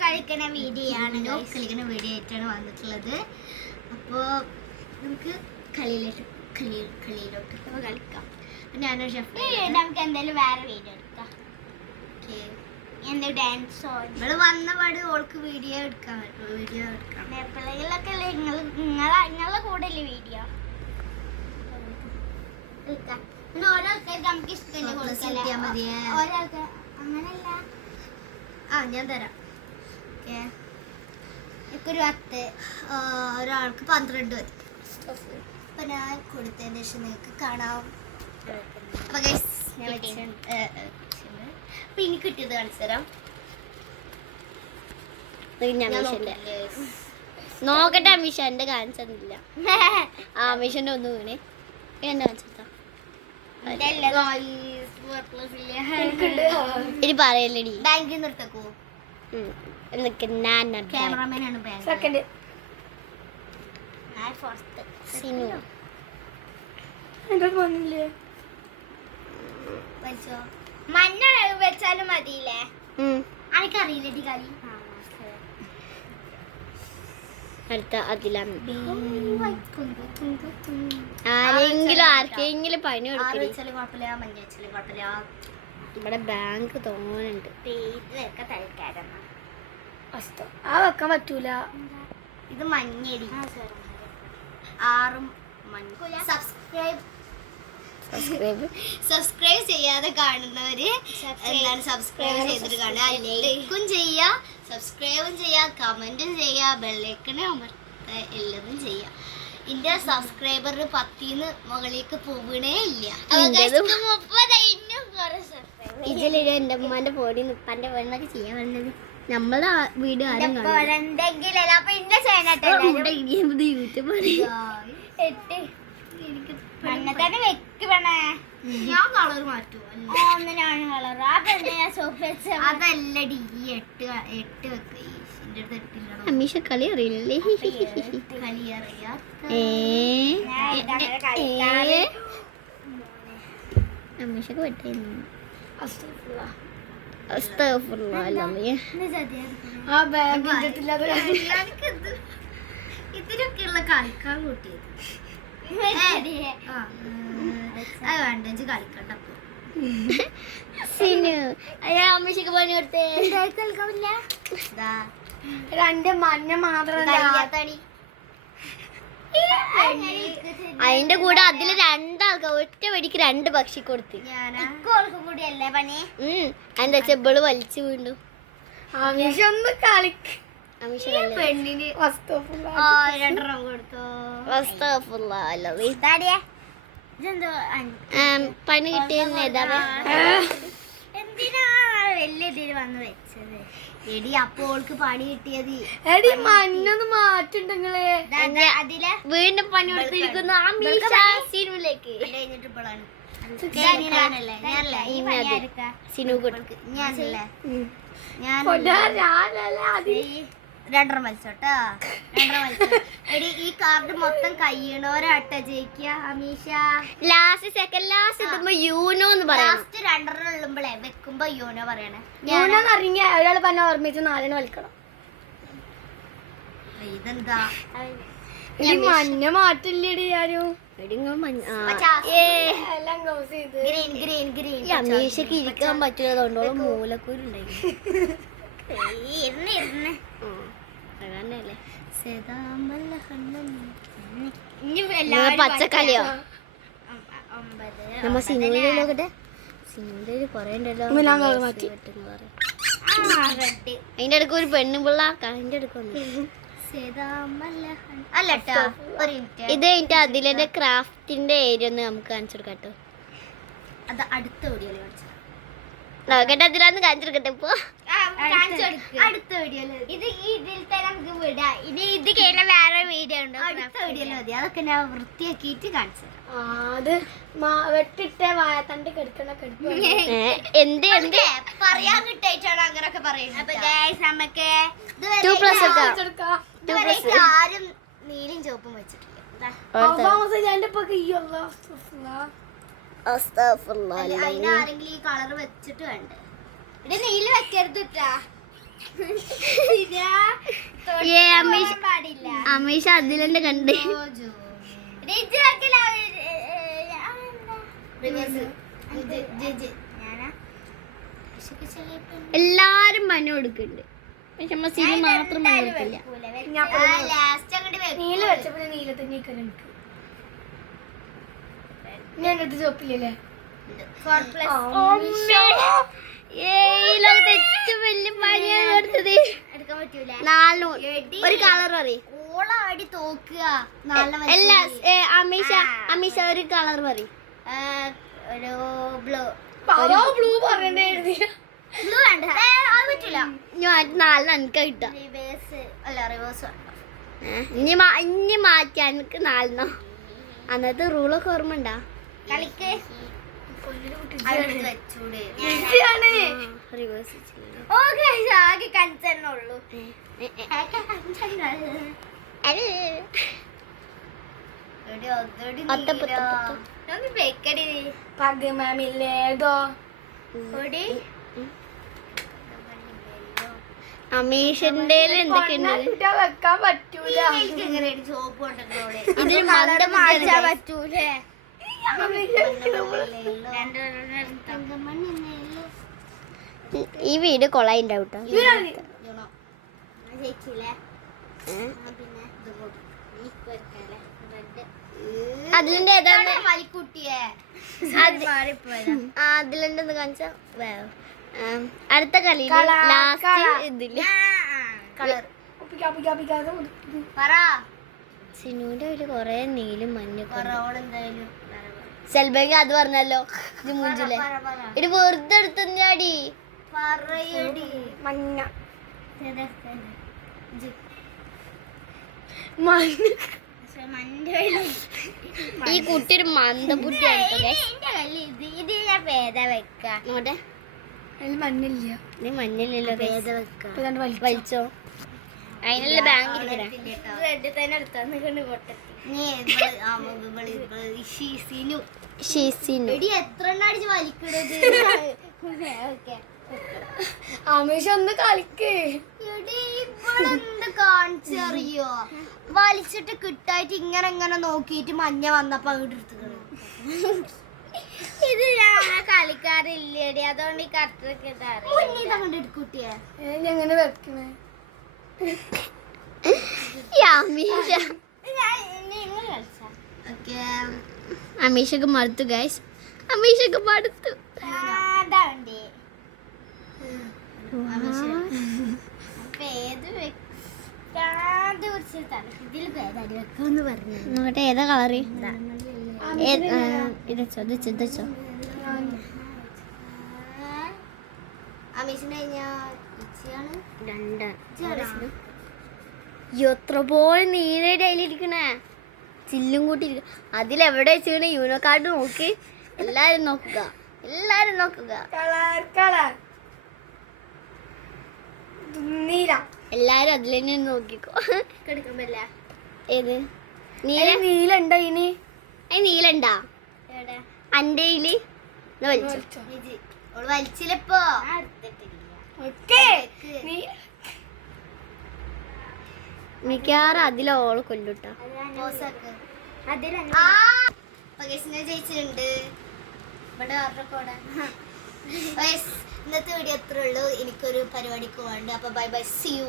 കളിക്കുന്ന വീഡിയോ ആയിട്ടാണ് വന്നിട്ടുള്ളത്. അപ്പോൾ നമുക്ക് കളിയിലോട്ട് കളിക്കാം. ഞാനൊരു ഷെഫ് നമുക്ക് എന്തായാലും വേറെ വീഡിയോ എടുക്കാം. എന്തെങ്കിലും ഡാൻസോ ഇവിടെ വന്നപാട് ഓൾക്ക് വീഡിയോ എടുക്കാൻ പറ്റുമോ? വീഡിയോ എടുക്കാം എപ്പോഴെങ്കിലൊക്കെ അല്ലേ നിങ്ങളെ കൂടെ അല്ലേ വീഡിയോ എടുക്കാം. പിന്നെ ഓരോരുത്തർക്ക് നമുക്ക് ഇഷ്ടം മതിയേ. ഒരാൾക്ക് അങ്ങനല്ല. ഞാൻ തരാം. എനിക്കൊരു 10, ഒരാൾക്ക് 12 മതി. അപ്പം ഞാൻ കൊടുത്തതിന് ശേഷം നിങ്ങൾക്ക് കാണാം. അപ്പം അപ്പം ഇനി കിട്ടിയത് കാണിച്ചു തരാം. നോക്കട്ടെ അമീഷ എന്റെ കാണിച്ചൊന്നുമില്ല. അമീഷന്റെ ഒന്ന് വീണേ എന്നെ കാണിച്ചാ ഇനി പറയല്ലേടി. ബാങ്കിൽ നിന്ന് എടുത്തേക്കോ. ക്യാമറമാനാണ് മഞ്ഞ വെച്ചാലും മതിയില്ലേ? എനിക്കറിയില്ലടി കളി. അടുത്ത അതിലാണ് ആർക്കെങ്കിലും പണി കൊടുക്കില്ല. ഇവിടെ ബാങ്ക് തോന്നുന്നുണ്ട്. ആ വെക്കാൻ പറ്റൂല. ഇത് മഞ്ഞടി. 6 മഞ്ഞ. സബ്സ്ക്രൈബ് ചെയ്യാതെ കാണുന്നവര് എന്താണ് സബ്സ്ക്രൈബ് ചെയ്തിട്ട് കാണുക. ലൈക്കും ചെയ്യാ, സബ്സ്ക്രൈബും ചെയ്യാ, കമന്റും ചെയ്യാ, ബെല്ലൈക്കണും അമർത്തുക, എല്ലതും ചെയ്യാ. എന്റെ സബ്സ്ക്രൈബർ 10 മുകളിലേക്ക് പോകണേ ഇല്ല. ഇതിലിടെ എന്റെ ഉമ്മാന്റെ പൊടി നിപ്പാന്റെ പൊടിന്നൊക്കെ ചെയ്യാൻ പറഞ്ഞത് നമ്മളെ വീട് ഞാൻ കളർ മാറ്റുമോ? അതല്ലടി 8 വെക്ക. അമീഷ കളി അറിയില്ലല്ലേ? കളി അറിയാ. അമീഷക്ക് പറ്റായിരുന്നു. ഇതിലൊക്കെയുള്ള കളിക്കാൻ കൂട്ടിയത് അത് വേണ്ട കളിക്കണ്ട. അമ്മക്ക് പണി കൊടുത്തേ. 2 മഞ്ഞ മാത്രം. അതിന്റെ കൂടെ അതില് 2 ആൾക്കാർ ഒറ്റ വെടിക്ക് 2 പക്ഷി കൊടുത്ത്. കൂടിയല്ലേ പണി. എന്താ ചെബിള് വലിച്ചു വീണ്ടും. പെണ്ണിന് പണി കിട്ടിയെന്ന് എന്തിനാ വലിയ ഇതിൽ വന്ന് വെച്ചത്? എടി അപ്പോൾക്ക് പണി കിട്ടിയത്. മഞ്ഞൊന്ന് മാറ്റുണ്ടെങ്കിലേ അതിലെ വീണ്ടും പണി കൊടുത്തിരിക്കുന്നു. രണ്ടര മത്സരട്ടാ. എടി ഈ കാർഡ് മൊത്തം കയ്യണോരാട്ട ജയിക്കുക അമീഷ. ലാസ്റ്റ് യൂനോ എന്ന് പറയാം. ലാസ്റ്റ് 2 ഉള്ളുമ്പോളെ വെക്കുമ്പോ യൂനോ പറയണേ. യൂനോ അറിഞ്ഞ ഒരാൾ പറഞ്ഞ ഓർമ്മിച്ച് 4 വലിക്കണം. ഇതെന്താ മഞ്ഞ മാറ്റില്ലടി ആരും. അമീഷക്ക് ഇരിക്കാൻ പറ്റില്ല. അതുകൊണ്ടോളം മൂലക്കൂരുണ്ടായി. പച്ചക്കളിയോ നമ്മ സിനിമയിലോട്ടെ. സിനിമയില് കൊറേ ഉണ്ടല്ലോ. അതിന്റെ അടുക്ക് ഒരു പെണ്ണും പിള്ള അതിന്റെ അടുക്ക് ഇത് കഴിഞ്ഞിട്ട് അതിലെ ക്രാഫ്റ്റിന്റെ ഏരിയ ഒന്ന് നമുക്ക് കാണിച്ചു കൊടുക്കാട്ടോ. അത് അടുത്ത വീഡിയോയിൽ നോക്കട്ടെ. അതിലൊന്ന് കാണിച്ചു കൊടുക്കട്ടെ. ഇപ്പൊ അടുത്ത വീഡിയോയില് ഇത് ഇതിൽ തന്നെ നമുക്ക് വിടാം. ഇനി ഇത് കഴിഞ്ഞ വേറെ വീഡിയോ ഉണ്ട്. അടുത്ത വീഡിയോയിൽ മതി. അതൊക്കെ ഞാൻ വൃത്തിയാക്കിയിട്ട് കാണിച്ചു. അത് വെട്ടിട്ട വാഴത്തണ്ട് കെടുക്കണ എന്ത് എന്ത് പറയാൻ കിട്ടായിട്ടാണ് അങ്ങനൊക്കെ പറയുന്നത്. അപ്പൊ നമുക്ക് ആരും നീലും ചുവപ്പും വെച്ചിട്ടില്ല. അതിനാരെങ്കിലും ഈ കളർ വെച്ചിട്ട് വേണ്ടേ? ഇവിടെ നെയ്യിൽ വെക്കരുത് പാടില്ല. അമീഷ അതിലെന്നെ കണ്ട് എല്ലാരും പണി കൊടുക്കുന്നുണ്ട്. പക്ഷെ മസീന് മാത്രം പണി കൊടുക്കില്ല. നീല വെച്ചപ്പോ നീല തന്നെ ചോപ്പില്ലേ ഏറ്റവും വലിയ പണിയാണ് കൊടുത്തത്. എടുക്കാൻ പറ്റൂല. ഒരു കളർ പറയും. ഓളാടി തോക്കുക. അല്ല അമീഷ ഒരു കളർ പറയും. ഒരു ബ്ലൂ ബ്ലൂ പറയണ്ടേ. ബ്ലൂ വേണ്ട, അത് പറ്റൂല. ഞാൻ 4 എനിക്ക് കിട്ടാം. റിവേഴ്സ് അല്ല റിവേഴ്സ് ഇനി മാറ്റാൻ എനിക്ക് 4 അന്നത്തെ റൂളൊക്കെ ഓർമ്മ ഉണ്ടാ? കളിക്ക് ആകെ കൺസെണ്ണുള്ളൂ. അമീഷന്റെ എന്തൊക്കെയുണ്ട്? വെക്കാൻ പറ്റൂല. ഇതിന് മന്ദം പറ്റൂലേ? ഈ വീഡിയോ കൊളായിണ്ടാവും കേട്ടോ. അതിലിന്റെ ഏതാണ് വലിക്കുട്ടിയെ അതിലെന്തെന്ന് കാണിച്ചാ അടുത്ത കളി ലാസ്റ്റ് ഇതില്ല. സിനുവിന്റെ വീട്ടിൽ കൊറേ നീലും മഞ്ഞൊക്കെ. സെൽബയ്ക്ക് അത് പറഞ്ഞല്ലോ. ഇത് മൂഞ്ചില്ലേ ഇത് വെറുതെ എടുത്തടി മഞ്ഞ ഈ കുട്ടി ഒരു മന്ദബുദ്ധിയാണ്. ഇത് ഞാൻ ഭേദ വെക്കാം. നോട്ടെ മഞ്ഞില്ല. നീ മഞ്ഞില്ലല്ലോ. ഭേദ വെക്കാം. വലിച്ചോ. അതിനുള്ള ബാങ്ക് തന്നെ എടുത്താൽ എത്ര അടിച്ച് വലിക്കണത്? അമീഷ ഒന്ന് കളിക്ക്. എന്ത് കാണിച്ചറിയോ? വലിച്ചിട്ട് കിട്ടായിട്ട് ഇങ്ങനെ ഇങ്ങനെ നോക്കിയിട്ട് മഞ്ഞ വന്നപ്പോ അങ്ങോട്ട് എടുത്തുകളു. ഇത് ഞാൻ കളിക്കാറില്ലേടി, അതുകൊണ്ട് ഈ കട്ടൊക്കെ അങ്ങോട്ട് എടുക്കൂട്ടിയെ എങ്ങനെ വെക്കണേ? അമീഷക്ക് മടുത്തു ഗൈസ്. അമീഷക്ക് മടുത്തു. നോട്ടെ ഏതാ കളറ്? ഇതച്ചോ ഇതച്ചോ. എത്ര പോലെ നീലയുടെ അതിലിരിക്കണേ. ചില്ലും കൂട്ടി അതിലെവിടെ വെച്ചിട്ട് യൂനോ കാർഡ് നോക്കി. എല്ലാരും നോക്കുക. എല്ലാരും അതിൽ തന്നെ നോക്കിക്കോ. ഏത് നീലുണ്ടോ? ഇനി നീലുണ്ടാ അന്റെ വലിച്ചില്ലപ്പോ മിക്കവാറും അതിലോള് കൊല്ലുട്ടാ. ജയിച്ചിട്ടുണ്ട്. ഇന്നത്തെ വീഡിയോ എത്ര ഉള്ളൂ. എനിക്കൊരു പരിപാടിക്ക് പോകണ്ട്. അപ്പൊ ബൈ ബൈ, സീ യു.